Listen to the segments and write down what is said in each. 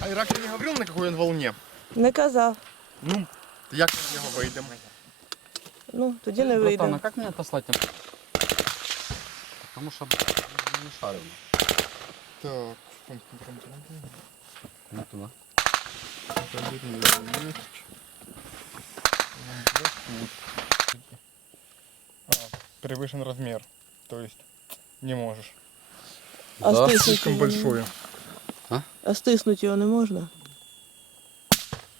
А Ираклий не говорил, на какой он волне? Не казав. Ну, як ми з нього вийдемо? Ну, тоді не Братан, вийде. а как мне отослать? там? Потому что не шарю. Так, пункт контролю. Не туда. Проверили, есть. Вот тут. А, превышен размер. То есть не можешь. А Да. стиснути Слишком його не- большое. А стиснути його не можна?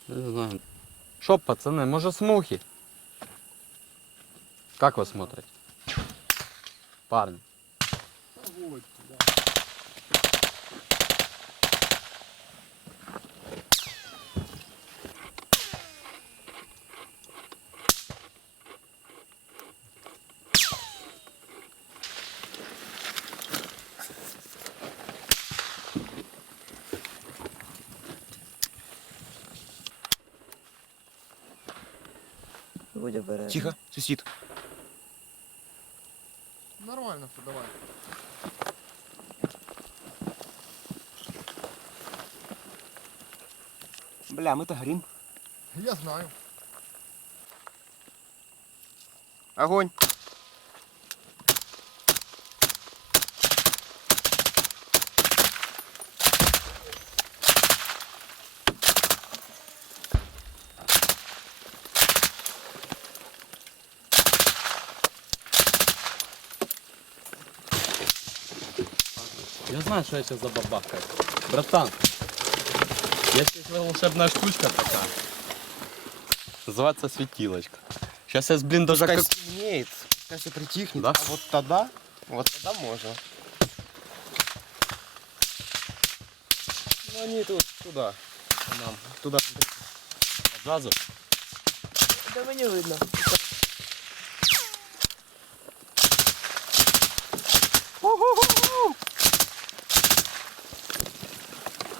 Не знаю. Шо, пацаны, может смухи? Как вы смотрите? Парни. Будь обережний. Тихо, сусід. Нормально все, давай. Бля, ми то горім. Я знаю. Огонь. Я знаю, что я сейчас забабахаю. Братан, есть еще волшебная штучка такая. Называется светилочка. Сейчас я, блин, даже Пускай как... стемнеет, пускай все притихнет. Да? А вот тогда, вот тогда можно. Ну они тут, туда. А Нам, туда. Сразу. Де мені видно.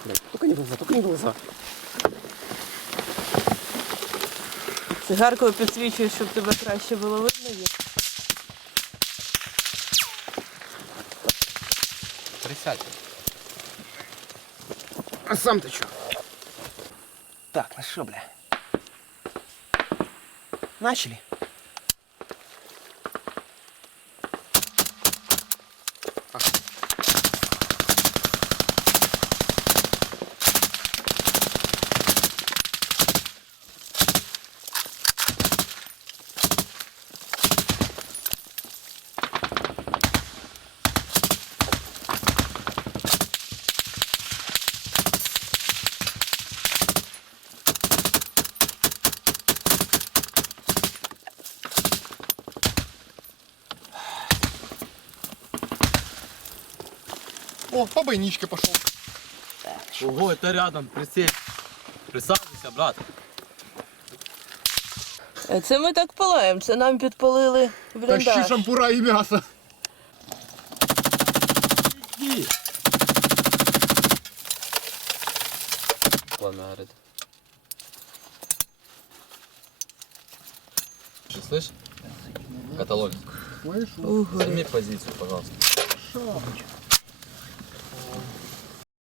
Блядь, только не глаза, только не глаза. Цигаркою підсвічуєш, щоб тебе краще було видно. Є. Присядь. А сам ты чё? Так, ну что, бля? Начали? О, по бойничке пошел. Ого, это рядом, присядь. Присаживайся, брат. Е, Це ми так палаємо, це нам підпалили Тащи бліндаж. шампура и мясо. Иди. Пламя горит. Ты слышишь? Каталог. Слышу. Угу. Займи позицию, пожалуйста.